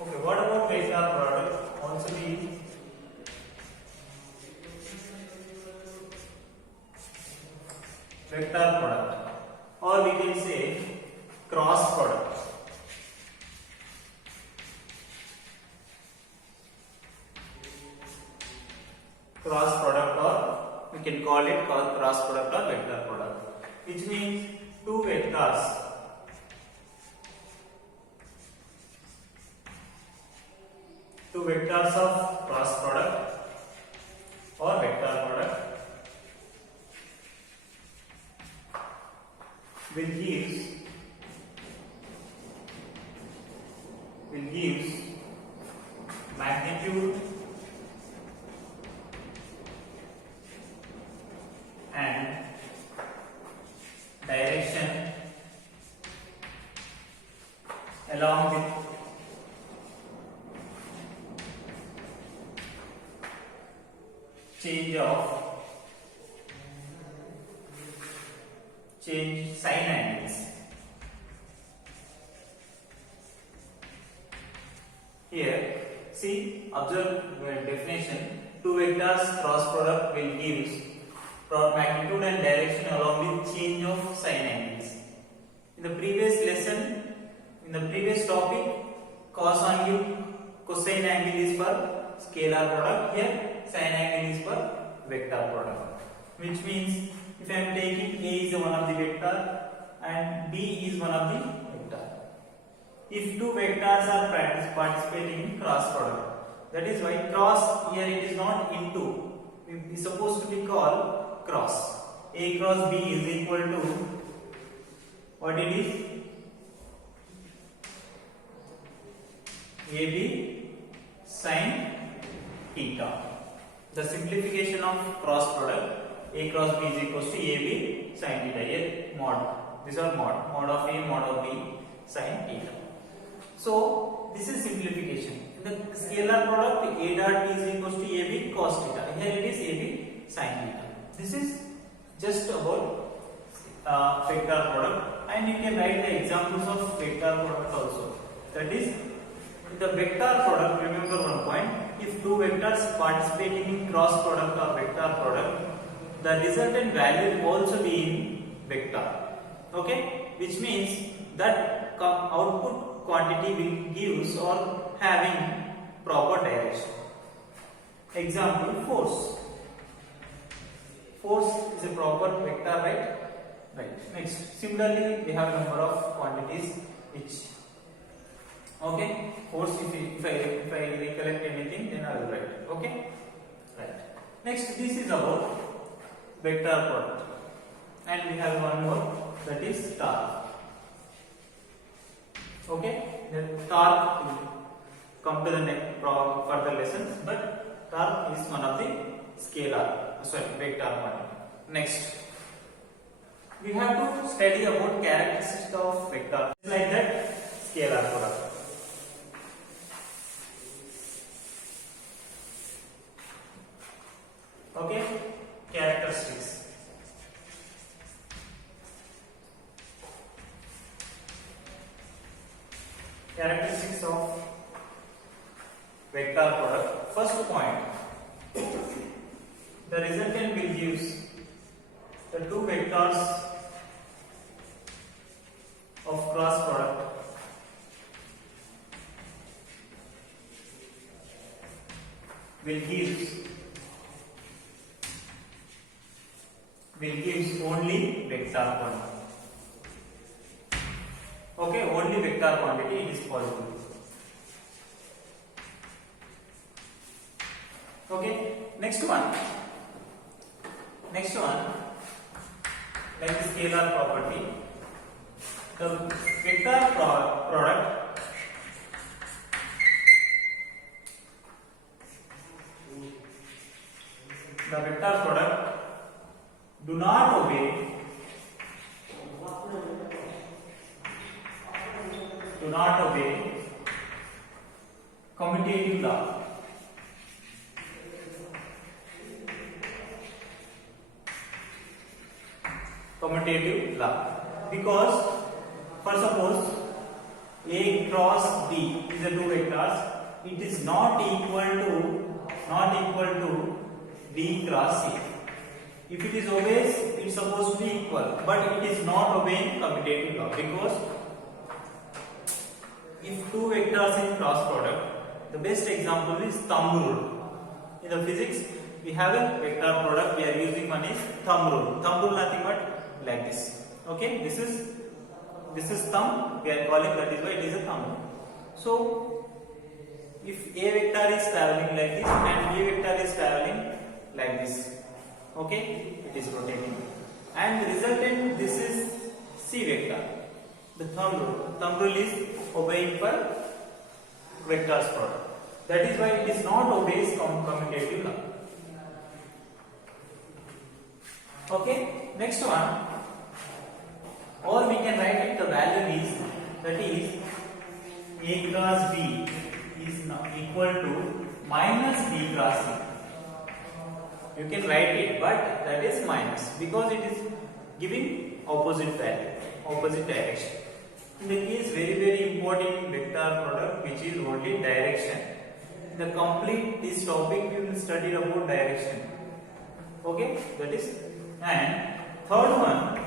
Okay, what about vector product? Also be vector product, or we can say cross product. Cross product, or we can call it cross product or vector product, which means two vectors of cross product or vector product will gives magnitude and direction along with change sign angles. Here, see, observe definition. Two vectors cross product will give magnitude and direction along with change of sign angles. In the previous lesson, in the previous topic, cos angle, cosine angle is for scalar product. Here, sine angle is for vector product. Which means if I am taking A is one of the vector and B is one of the vector. If two vectors are participating in cross product, that is why cross here it is not into. It is supposed to be called cross. A cross B is equal to what it is? AB sin theta. The simplification of cross product, A cross B is equals to AB sin theta. Here mod. These are mod of A, mod of B sin theta. So this is simplification. In the scalar product, A dot is equals to AB cos theta. Here it is AB sin theta. This is just about vector product, and you can write the examples of vector product also. That is, in the vector product, remember one point: if two vectors participating in cross product or vector product, the resultant value will also be in vector. Okay, which means that output quantity will gives or having proper direction. Example: force. Force is a proper vector, right? Right. Next, similarly, we have number of quantities which. Okay, force. If I recollect anything, then I will write. Okay, right. Next, this is about vector product, and we have one more, that is torque. Okay, then torque will come to the next further lessons, but torque is one of the vector quantity. Next, we have to study about characteristics of vector, like that scalar product. Okay, characteristics. Characteristics of vector product. First point, the resultant will give the two vectors of cross product will gives only vector quantity. Okay, only vector quantity is possible. Okay, next one, like the scalar property, the vector product do not obey commutative law. Because, for suppose, A cross B is a two vectors. It is not equal to B cross C. If it is obeys, it's supposed to be equal, but it is not obeying commutative law, because if two vectors in cross product, the best example is thumb rule. In the physics, we have a vector product. We are using one is thumb rule. Thumb rule nothing but like this. Okay, this is thumb. We are calling, that is why it is a thumb rule. So if A vector is traveling like this and B vector is traveling like this, okay, it is rotating, and the resultant, this is C vector. The thumb rule is obeying for vectors product. That is why it is not obeys commutative law. Okay, next one, or we can write it, the value is, that is A cross B is now equal to minus B cross C. You can write it, but that is minus, because it is giving opposite value, opposite direction. In the case, very important vector product, which is only direction. The complete this topic we will study about direction. Okay, that is. And third one,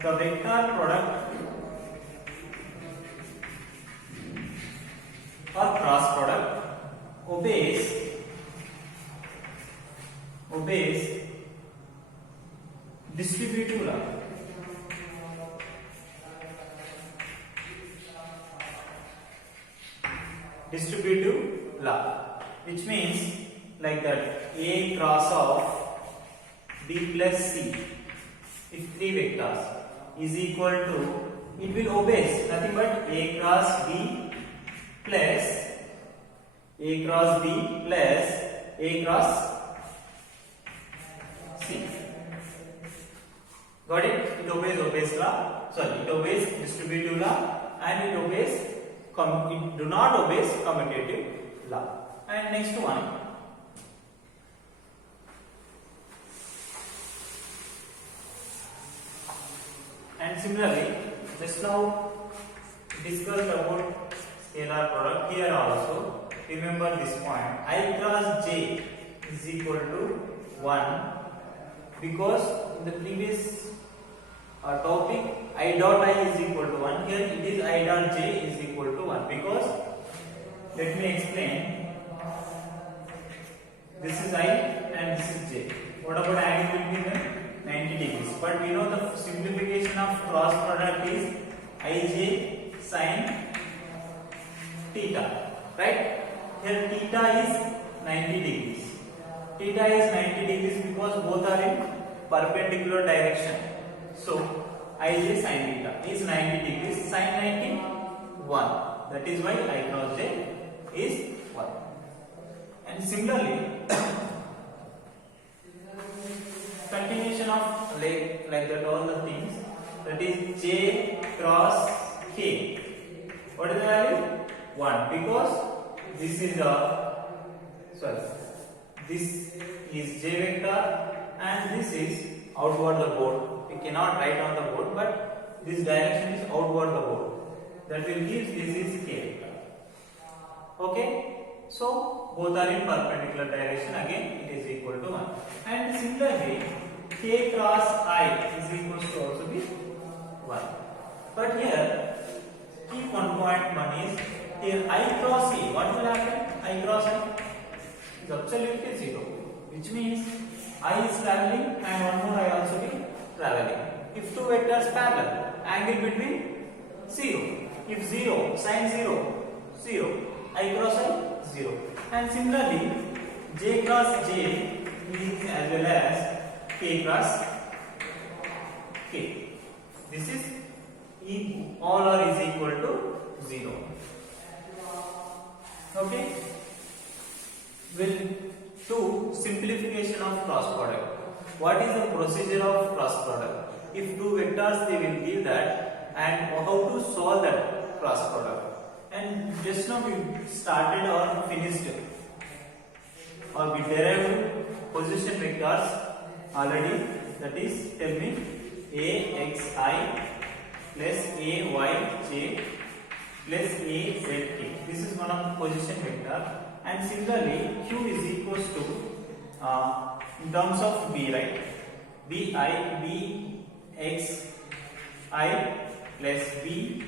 the vector product or cross product obeys distributive law. Distributive law, which means like that A cross of B plus C, if three vectors, is equal to, it will obey nothing but A cross B plus A cross B plus A cross C. Got it? It obeys law. Sorry, it obeys distributive law, and it obeys it do not obeys commutative law. And next one, and similarly, just now discussed about scalar product. Here also remember this point, I cross J is equal to 1, because in the previous topic I dot I is equal to 1. Here it is I dot J is equal to 1, because let me explain. This is I and this is J. What about angle between them? 90 degrees. But we know the simplification of cross product is Ij sin theta, right? Here theta is 90 degrees. Theta is 90 degrees because both are in perpendicular direction. So Ij sin theta is 90 degrees, sin 90 1. That is why I cross J is 1. And similarly, continuation of like that all the things, that is J cross K. What is the value? 1, because this is this is J vector and this is outward the board. We cannot write on the board, but this direction is outward the board. That will give this is K vector. Okay, so both are in perpendicular direction. Again, it is equal to 1. And similarly, K cross I is equal to also be 1. But here, keep one point. One is here I cross E. What will happen? I cross I is absolutely 0, which means I is traveling and one more I also be traveling. If two vectors parallel, angle between 0. If 0, sin 0, 0. I cross I 0. And similarly, J cross J is as well as K cross K. This is all are is equal to 0. Okay. We'll do simplification of cross product. What is the procedure of cross product? If two vectors, they will give that, and how to solve that cross product. And just now we started or finished or we derived position vectors already. That is, tell me, A, X, I plus Ayj plus Azk. This is one of the position vector, and similarly Q is equals to in terms of B, right? Bx I plus Byj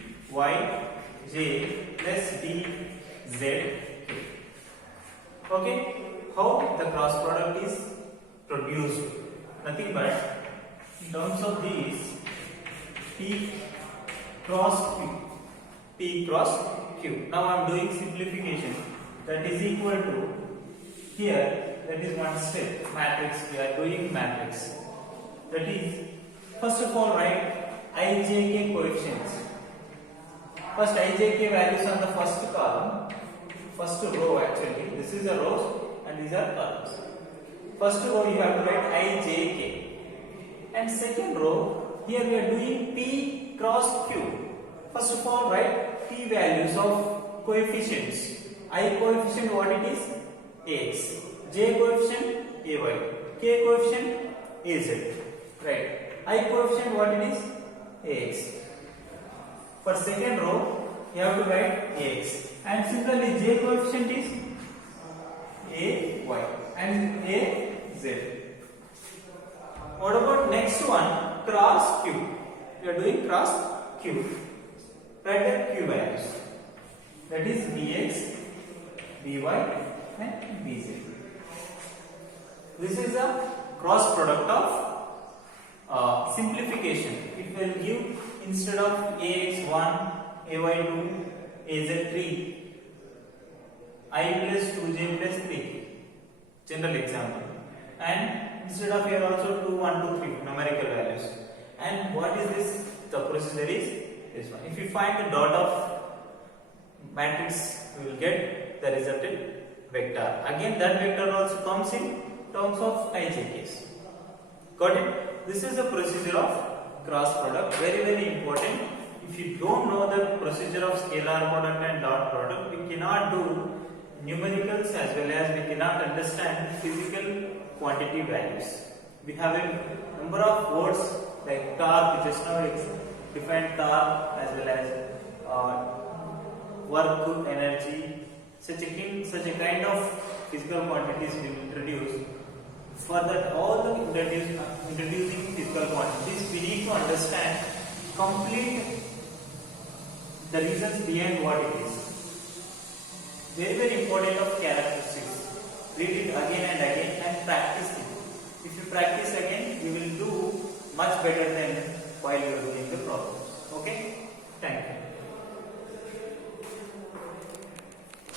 plus Bz. Okay, how the cross product is produced? Nothing but in terms of these P cross Q. Now I am doing simplification. That is equal to here. That is one step. Matrix. We are doing matrix. That is, first of all, write ijk coefficients. First ijk values on the first column, first row actually. This is the rows and these are columns. First row you have to write ijk, and second row here we are doing P cross Q. First of all, write P values of coefficients. I coefficient, what it is? Ax. J coefficient, Ay. K coefficient, Az. Right. I coefficient, what it is? Ax. For second row, you have to write Ax. And similarly, J coefficient is Ay and Az. What about next one? Cross Q. We are doing cross Q. Write the Q values. That is Bx, By and Bz. This is a cross product of simplification. It will give, instead of Ax1, Ay2, Az3, I plus 2j plus 3. General example. And instead of here also 2, 1, 2, 3 numerical values. And what is this? The procedure is this one. If you find the dot of matrix, we will get the resulted vector. Again, that vector also comes in terms of ijk's. Got it? This is the procedure of cross product. Very, very important. If you don't know the procedure of scalar product and dot product, we cannot do numericals as well as we cannot understand physical quantity values. We have a number of words like torque, just now defined torque, as well as work, energy, such a kind of physical quantities we will introduce. For that, all the introducing physical quantities, we need to understand complete the reasons behind what it is. Very, very important of characteristics. Read it again and again and practice it. If you practice again, you will do much better than while you are doing the problem. Okay?